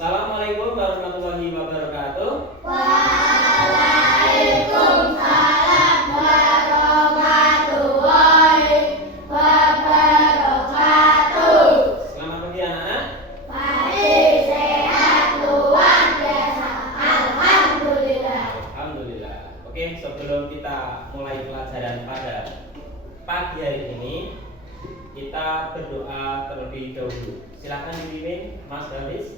Assalamualaikum warahmatullahi wabarakatuh. Waalaikumsalam warahmatullahi wabarakatuh. Selamat pagi anak-anak. Pagi sehat luar biasa. Alhamdulillah. Alhamdulillah. Oke, sebelum kita mulai pelajaran pada pagi hari ini, kita berdoa terlebih dahulu. Silakan dipimpin Mas Hafiz.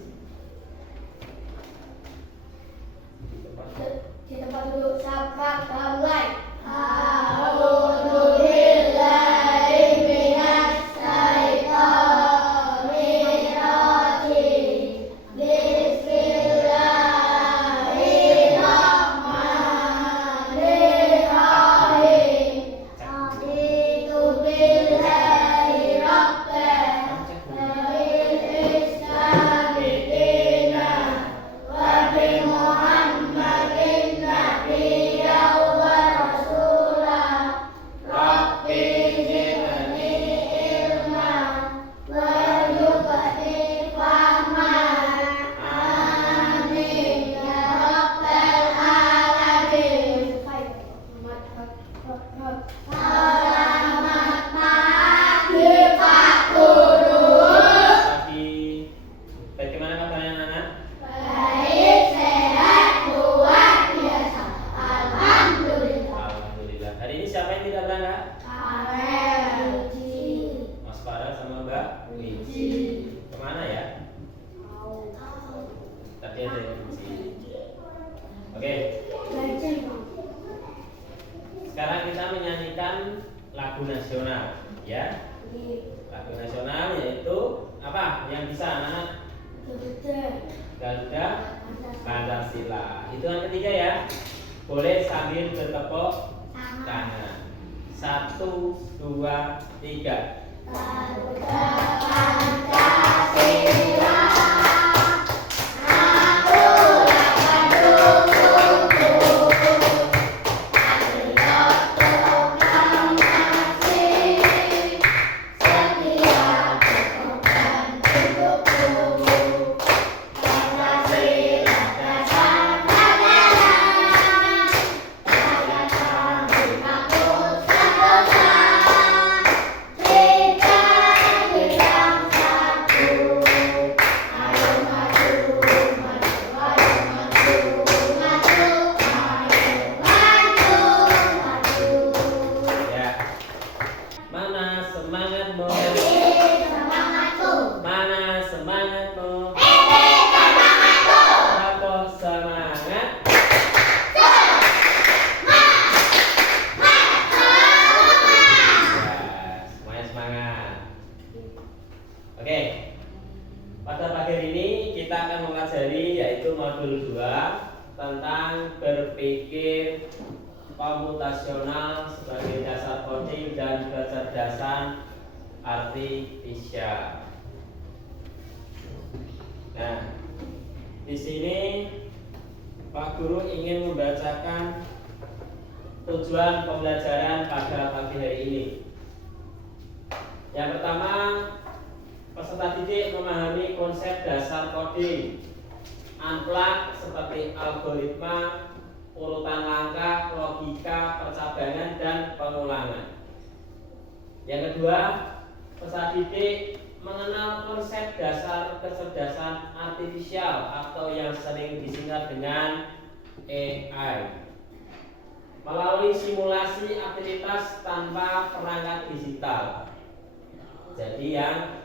Di tempat duduk sabar mulai. Sekarang kita menyanyikan lagu nasional, ya. Lagu nasional yaitu apa? Yang bisa anak? Garuda Pancasila. Itu yang ketiga ya. Boleh sambil bertepuk tangan. 1, 2, 3. Garuda Pancasila. Tentang berpikir komputasional sebagai dasar coding dan kecerdasan artifisial. Nah, di sini Pak Guru ingin membacakan tujuan pembelajaran pada pagi hari ini. Yang pertama, peserta didik memahami konsep dasar coding, unplug seperti algoritma, urutan langkah, logika, percabangan, dan pengulangan. Yang kedua, peserta didik mengenal konsep dasar kecerdasan artifisial atau yang sering disingkat dengan AI melalui simulasi aktivitas tanpa perangkat digital. Jadi yang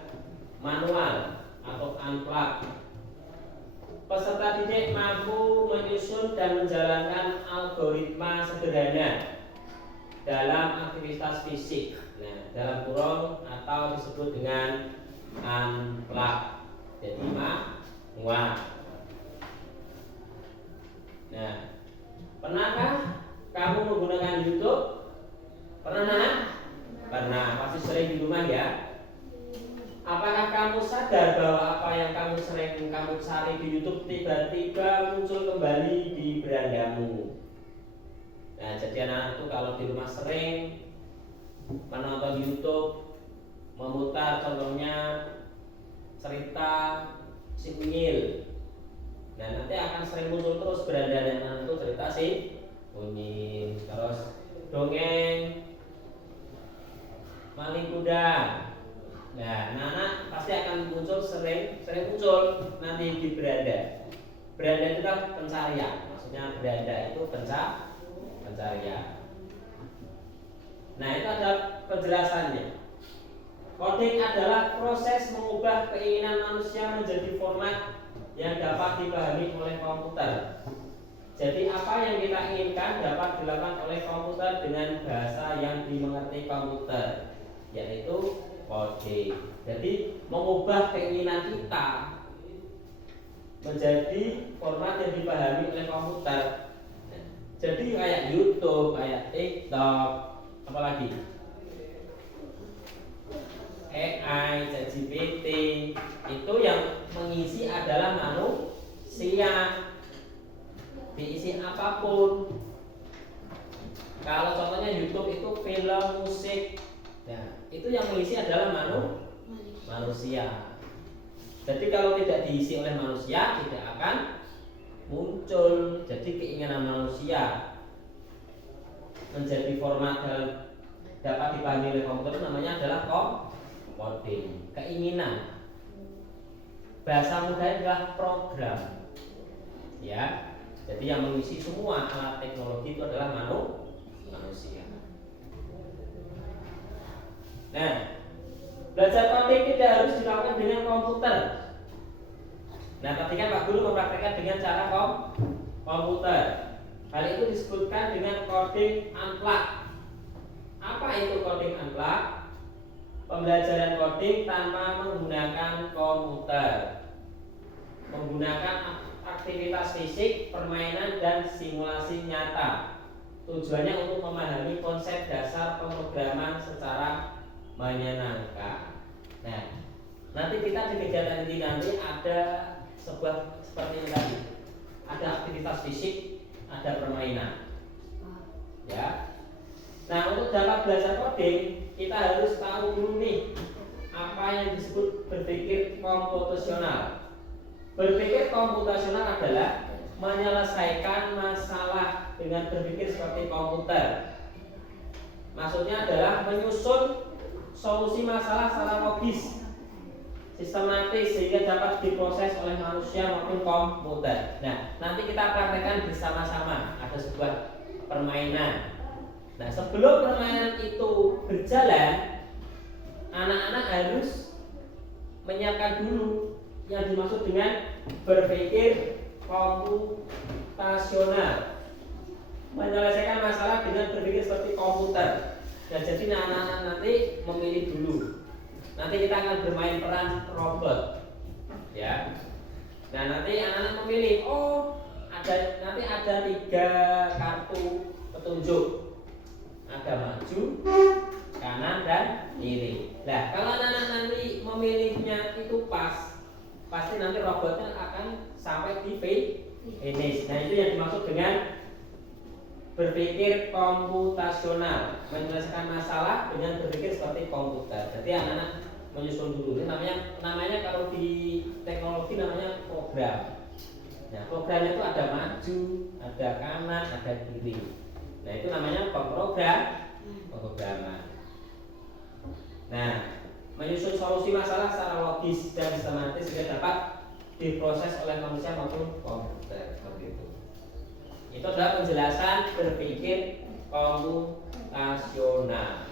manual atau unplug. Peserta didik mampu menyusun dan menjalankan algoritma sederhana dalam aktivitas fisik. Nah, dalam kurung atau disebut dengan unplug. Jadi manual. Nah, pernahkah kamu menggunakan YouTube? Pernah, Nana? Pernah, pasti sering di rumah ya. Apakah kamu sadar bahwa apa yang kamu sering kamu cari di YouTube tiba-tiba muncul kembali di berandamu? Nah, jadi anak itu kalau di rumah sering menonton YouTube, memutar contohnya cerita si Unyil, Nah nanti akan sering muncul terus berandanya. Nah itu cerita sih bunyi, terus dongeng maling kuda. Nah anak pasti akan muncul sering muncul nanti di beranda. Beranda itu kan pencarian, maksudnya beranda itu pencarian. Nah itu ada penjelasannya. Coding adalah proses mengubah keinginan manusia menjadi format yang dapat dipahami oleh komputer. Jadi apa yang kita inginkan dapat dilakukan oleh komputer dengan bahasa yang dimengerti komputer, yaitu coding. Jadi mengubah keinginan kita menjadi format yang dipahami oleh komputer. Jadi kayak YouTube, kayak TikTok, apalagi AI, ChatGPT, itu yang mengisi adalah manusia. Diisi apapun. Kalau contohnya YouTube itu film, musik, nah, itu yang mengisi adalah manusia. Jadi kalau tidak diisi oleh manusia tidak akan muncul. Jadi keinginan manusia menjadi format dalam dapat dipahami oleh komputer namanya adalah coding. Keinginan. Bahasa mudahnya adalah program. Ya. Jadi yang mengisi semua alat teknologi itu adalah manusia. Nah, belajar coding tidak harus dilakukan dengan komputer. Nah, tadi kan Pak Guru mempraktikkan dengan cara komputer. Hal itu disebutkan dengan coding unplugged. Apa itu coding unplugged? Pembelajaran coding tanpa menggunakan komputer, menggunakan aktivitas fisik, permainan, dan simulasi nyata. Tujuannya untuk memahami konsep dasar pemrograman secara menyenangkan. Nah, nanti kita di kegiatan ini nanti ada sebuah seperti ini tadi. Ada aktivitas fisik, ada permainan. Ya. Nah, untuk dapat belajar coding, kita harus tahu dulu nih apa yang disebut berpikir komputasional. Berpikir komputasional adalah menyelesaikan masalah dengan berpikir seperti komputer. Maksudnya adalah menyusun solusi masalah secara logis, sistematis sehingga dapat diproses oleh manusia maupun komputer. Nah, nanti kita praktekkan bersama-sama. Ada sebuah permainan. Nah, sebelum permainan itu berjalan, anak-anak harus menyiapkan dulu yang dimaksud dengan berpikir komputasional, menyelesaikan masalah dengan berpikir seperti komputer. Nah, jadi anak-anak nanti memilih dulu. Nanti kita akan bermain peran robot, ya. Nah, nanti anak-anak memilih. Nanti ada 3 kartu petunjuk. Ada maju, kanan, dan kiri. Nah, kalau anak-anak nanti memilihnya itu pasti nanti robotnya akan sampai di finish. Nah, itu yang dimaksud dengan berpikir komputasional, menyelesaikan masalah dengan berpikir seperti komputer. Jadi anak-anak menyusun dulu. Ini namanya kalau di teknologi namanya program. Nah, programnya itu ada maju, ada kanan, ada kiri. Nah, itu namanya pemrograman. Nah, menyusun solusi masalah secara logis dan sistematis sehingga dapat diproses oleh manusia maupun komputer. Seperti itu. Itu adalah penjelasan berpikir komputasional.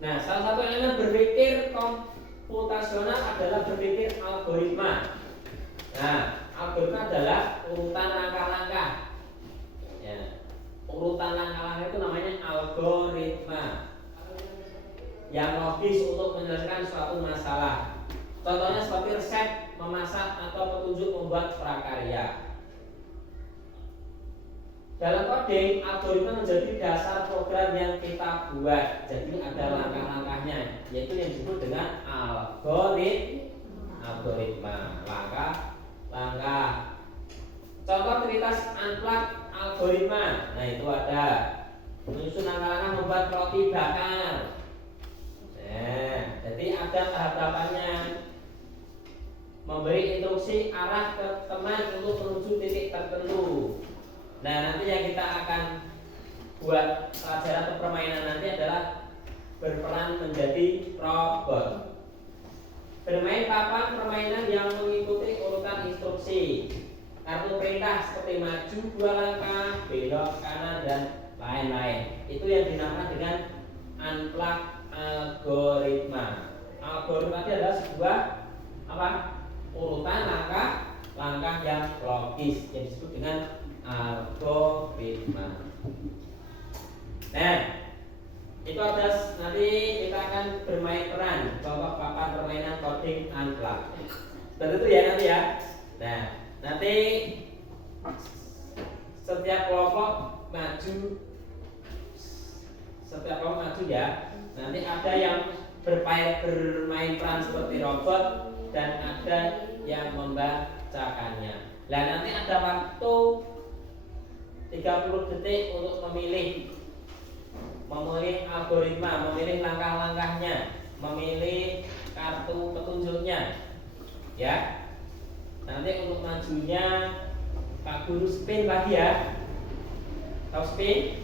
Nah, salah satu elemen berpikir komputasional adalah berpikir algoritma. Nah, algoritma adalah urutan langkah-langkah. Ya. Urutan langkah-langkah itu namanya algoritma yang logis untuk menyelesaikan suatu masalah. Contohnya seperti resep memasak atau petunjuk membuat prakarya. Dalam coding, algoritma menjadi dasar program yang kita buat. Jadi ada langkah-langkahnya, yaitu yang disebut dengan algoritma. Langkah. Contoh aktivitas unplugged algoritma. Nah, itu ada menyusun langkah-langkah membuat roti bakar. Nah, jadi ada tahap-tahapannya. memberi instruksi arah ke teman untuk menuju titik tertentu. Nah, nanti yang kita akan buat pelajaran atau permainan nanti adalah berperan menjadi robot. Bermain papan permainan yang mengikuti urutan instruksi. Kartu perintah seperti maju 2 langkah, belok kanan dan lain-lain. Itu yang dinamakan dengan unplug algoritma. Algoritma itu adalah sebuah urutan langkah yang logis yang disebut dengan algoritma. Nah, itu ada nanti kita akan bermain peran contoh papan permainan coding unplug. Seperti itu ya nanti ya. Nah, nanti setiap kelompok maju ya. Nanti ada yang bermain peran seperti robot dan ada yang membacakannya. Nah, nanti ada waktu 30 detik untuk memilih algoritma, memilih langkah-langkahnya, memilih kartu petunjuknya. Ya. Nanti untuk majunya Pak Guru spin lagi ya. Tahu spin?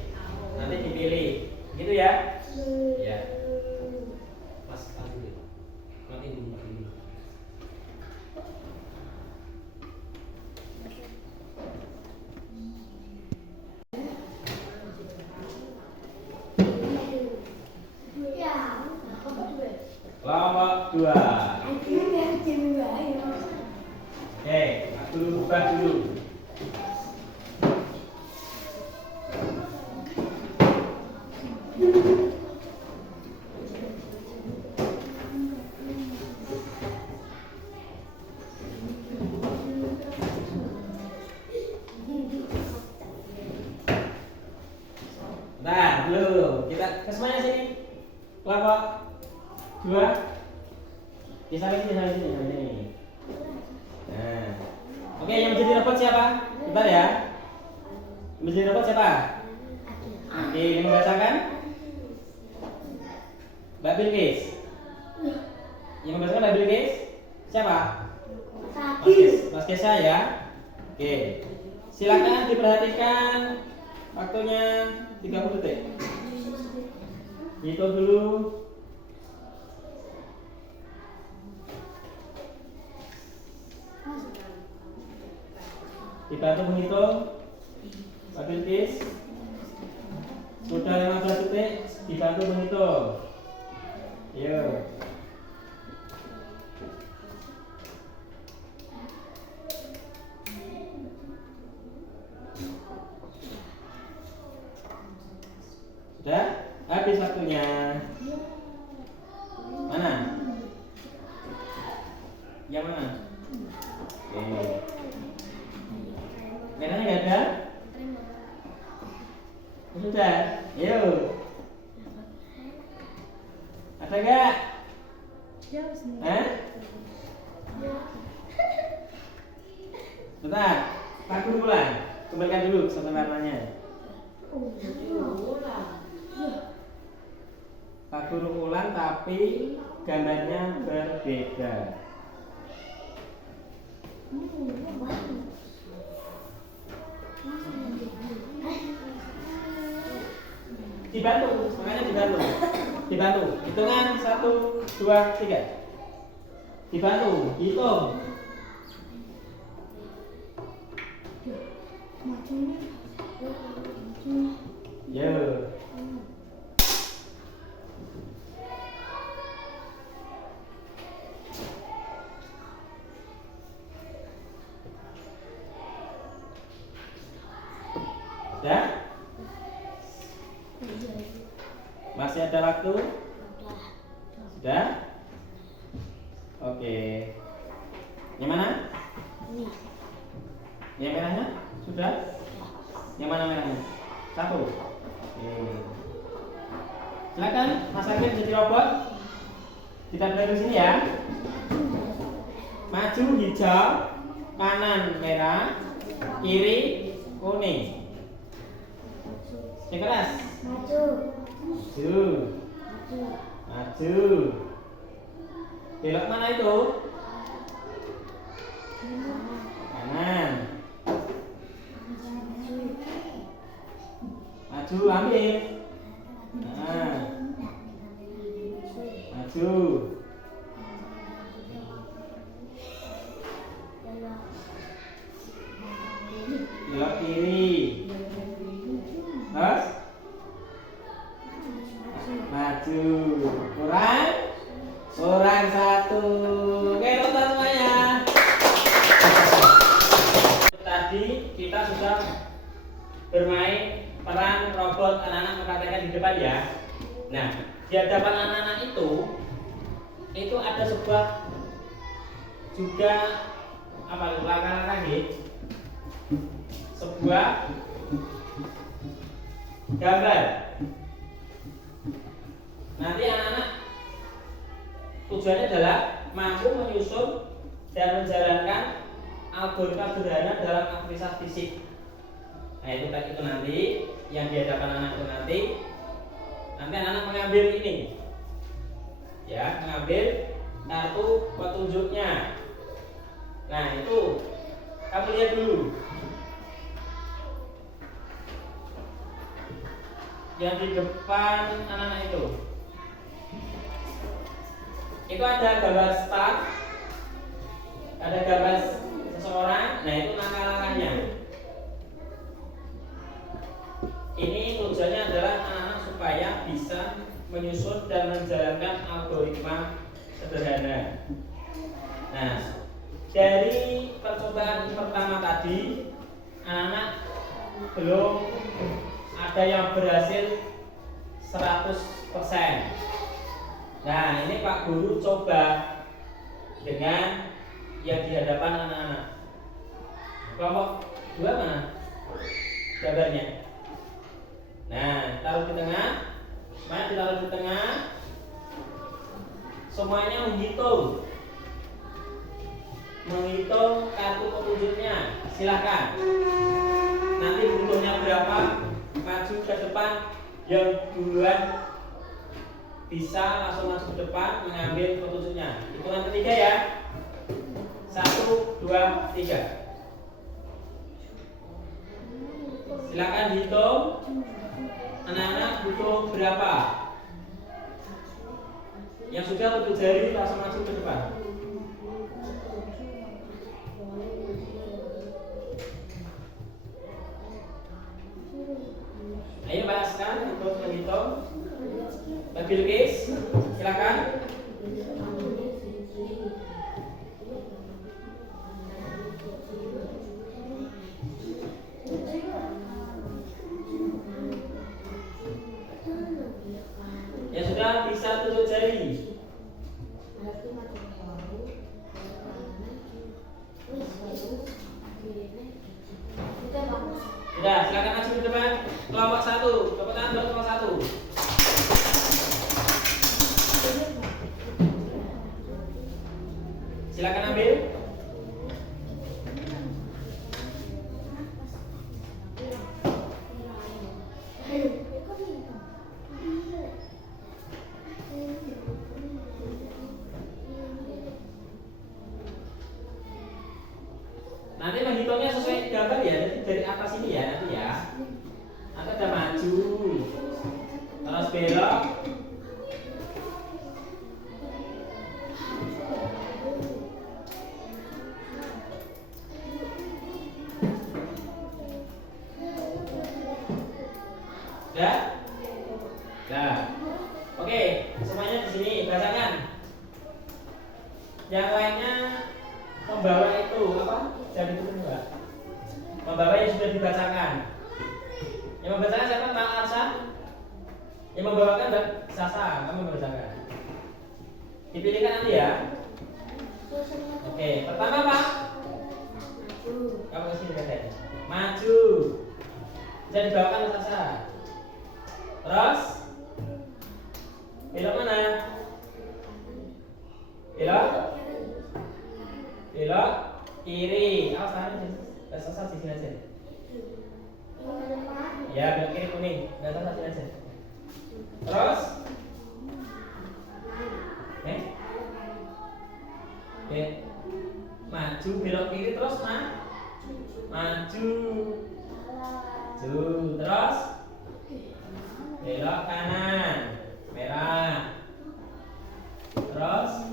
Nanti dipilih. Gitu ya? Ya. Mas ambil. Nanti dulu. Kelompok 2. Oke, aku ubah dulu. Nah, dulu kita ke semuanya sini. Kelompok 2. Di sini. Nah, oke, yang menjadi robot siapa? Bentar ya. Yang menjadi robot siapa? Oke, yang membacakan? Mbak Bilqis. Yang membacakan Mbak Bilqis? Siapa? Mas Kesa ya. Oke, silakan diperhatikan. Waktunya 30 detik. Hitung dulu. Dibantu menghitung. Pak Bilqis. Sudah 15 detik, dibantu menghitung. Yuk. Sudah? Habis waktunya. Mana? Yang mana? Oke. Merahnya nggak ada? Sudah. Yuk. Ada nggak? Hah? Bentar. Pak Guru ulang. Kembalikan dulu sampai warnanya. Pak Guru ulang tapi gambarnya berbeda. Dibantu, makanya dibantu. Hitungan 1, 2, 3. Dibantu, hitung. Yo. Sudah? Masih ada waktu? Sudah? Oke. Yang mana? Ini. Yang merahnya? Sudah? Yang mana merahnya? 1. Oke. Silakan Mas Akif jadi robot. Kita mulai dari sini ya. Maju hijau, kanan merah, kiri kuning. Yang keras. Maju. Belok mana itu? Kanan. Maju, ambil. Nah. Maju. Belok kiri. Terus maju. Kurang satu. Oke, tonton semuanya. Tadi kita sudah bermain peran robot anak-anak mempraktekkan di depan ya. Nah, di hadapan anak-anak itu ada sebuah juga apa langkah-langkah gitu. Sebuah gambar. Nanti anak-anak tujuannya adalah mampu menyusun dan menjalankan algoritma sederhana dalam aktivitas fisik. Nah itu nanti yang di hadapan anak itu nanti anak-anak mengambil ini, ya mengambil kartu petunjuknya. Nah itu kamu lihat dulu. Yang di depan anak-anak itu ada gambar start, ada gambar seseorang. Nah itu langkah-langkahnya. Ini tujuannya adalah anak-anak supaya bisa menyusun dan menjalankan algoritma sederhana. Nah dari percobaan pertama tadi anak-anak belum ada yang berhasil 100%. Nah ini Pak Guru coba dengan yang di hadapan anak-anak. Kelompok 2 mana gambarnya? Nah taruh di tengah. Semuanya ditaruh di tengah. Semuanya menghitung kartu petunjuknya. Silahkan. Nanti hitungnya berapa, maju ke depan. Yang duluan bisa langsung masuk ke depan mengambil petunjuknya. Hitungan ketiga ya. 1, 2, 3. Silakan dihitung. Anak-anak butuh berapa? Yang sudah tutup jari langsung masuk ke depan. Ayo Pak Askan untuk menghitung. Pak Bilkis, silakan. Yang sudah bisa tutup jari. Sudah, silakan maju ke depan. Kelompok 1, tepuk tangan buat kelompok 1. Silakan ambil. Nanti menghitungnya sesuai gambar ya, jadi dari atas ini ya nanti ya. Nanti ada maju, terus belok. Ya, nah, oke, semuanya di sini bacakan. Yang lainnya membawa itu apa? Jadi itu enggak. Membawa yang sudah dibacakan. Yang membacakan siapa? Pak Arsa. Yang membawakan Mbak Sasa. Kamu membacakan. Dipilihkan nanti ya. Oke, pertama Pak. Kamu kesini katanya. Maju. Bisa dibawakan Mbak Sasa. Terus belok mana? Belok kiri. Awas tangannya sasar di sini aja. Ya, belok kiri kuning. Nggak sasar sini aja. Terus maju. maju, belok kiri terus maju, terus belok kanan, merah, terus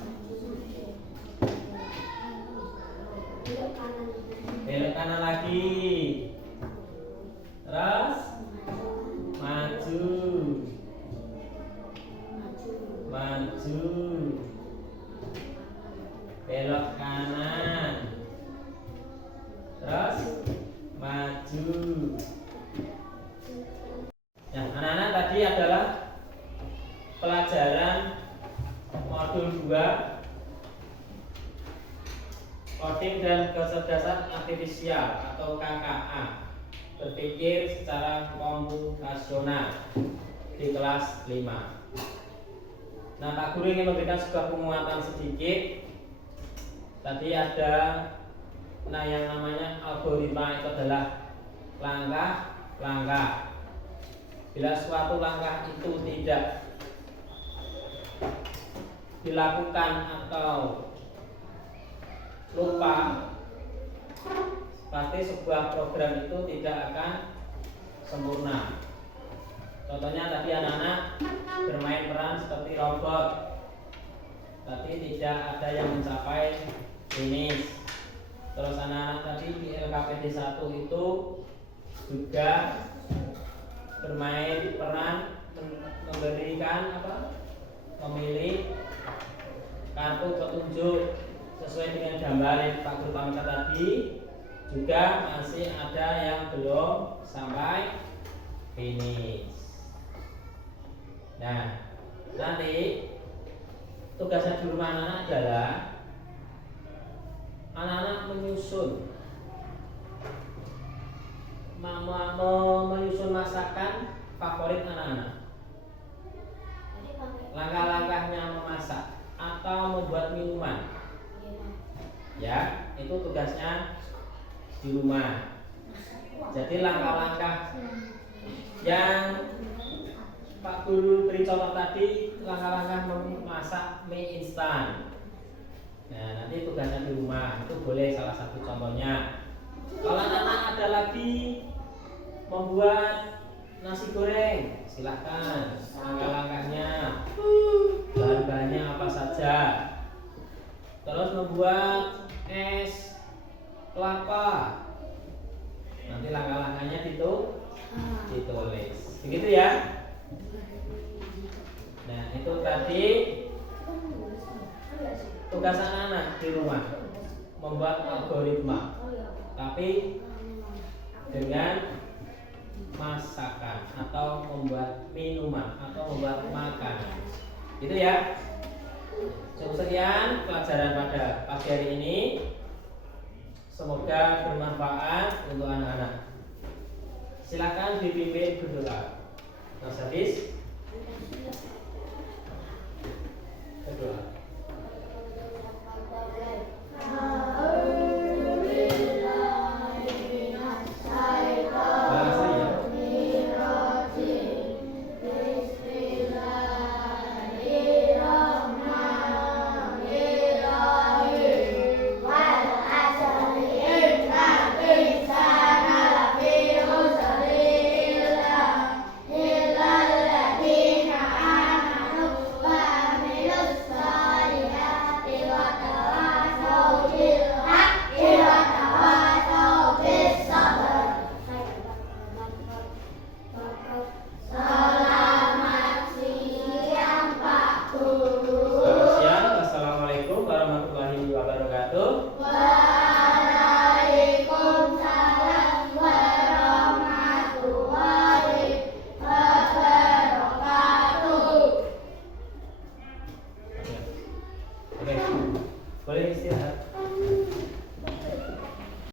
belok kanan lagi, terus maju, belok kanan, terus maju. Nah, anak-anak tadi adalah pelajaran modul 2 coding dan kecerdasan artifisial atau KKA, berpikir secara komputasional, di kelas 5. Nah, Pak Guru ingin memberikan sebuah penguatan sedikit. Tadi ada yang namanya algoritma, itu adalah langkah-langkah. Bila suatu langkah itu tidak dilakukan atau lupa, pasti sebuah program itu tidak akan sempurna. Contohnya tadi anak-anak bermain peran seperti robot, tapi tidak ada yang mencapai finish. Terus anak-anak tadi di LKPD 1 itu juga bermain peran memberikan memilih kartu petunjuk sesuai dengan gambar yang Pak Guru pamerkan tadi. Juga masih ada yang belum sampai finish. Nah, nanti tugasnya di rumah anak-anak adalah anak-anak menyusun masakan favorit anak-anak. Langkah-langkahnya memasak atau membuat minuman, ya, itu tugasnya di rumah. Jadi langkah-langkah yang Pak Guru beri contoh tadi, langkah-langkah memasak mie instan. Nah, nanti tugasnya di rumah itu boleh salah satu contohnya. Kalau anak-anak ada lagi membuat nasi goreng, silahkan. Langkah-langkahnya, bahan-bahannya apa saja. Terus membuat es kelapa, nanti langkah-langkahnya ditulis. Begitu ya. Nah, itu tadi tugas anak-anak di rumah, membuat algoritma, tapi dengan masakan atau membuat minuman atau membuat makanan. Gitu ya. Cukup sekian pelajaran pada pagi hari ini. Semoga bermanfaat untuk anak-anak. Silakan dipimpin berdoa. Mas Hafiz, berdoa.